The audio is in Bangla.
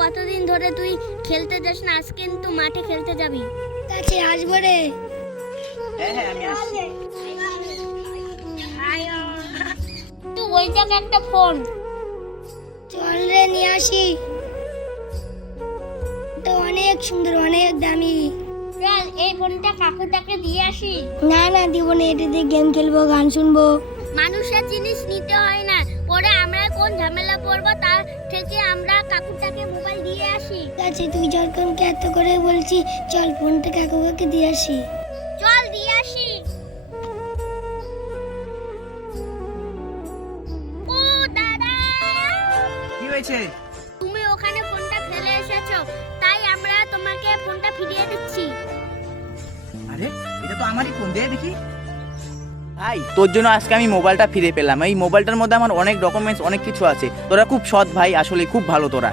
কতদিন ধরে তুই খেলতে যাস না, আজকে কিন্তু মাঠে খেলতে যাবি। আচ্ছা আসবো রে। হ্যাঁ আমি আসছি। তুই ওই দেখ একটা ফোন। চল রে নিয়ে আসি। তো অনেক সুন্দর, অনেক দামি। চল এই ফোনটা কাকুটাকে দিয়ে আসি। না না দিব না, এটা দিয়ে গেম খেলবো, গান শুনবো। মানুষের জিনিস নিতে হয় না, পরে আমরা কোন ঝামেলা পড়বো, তার থেকে আমরা কাকুটাকে মোবাইল দিয়ে আসি। ঠিক আছে, তুই যখন এত করে বলছি, চল ফোনটা কাকুকে দিয়ে আসি। চল দিয়ে আসি। ও দাদা, কি হয়েছে? তুমি ওখানে ফোনটা ফেলে এসেছো, তাই আমরা তোমাকে ফোনটা ফিরিয়ে দিচ্ছি। আরে এটা তো আমারই ফোন, দে দেখি। ভাই তোর জন্য আজকে আমি মোবাইলটা ফিরে পেলাম। এই মোবাইলটার মধ্যে আমার অনেক ডকুমেন্টস, অনেক কিছু আছে। তোরা খুব সৎ ভাই, আসলে খুব ভালো তোরা।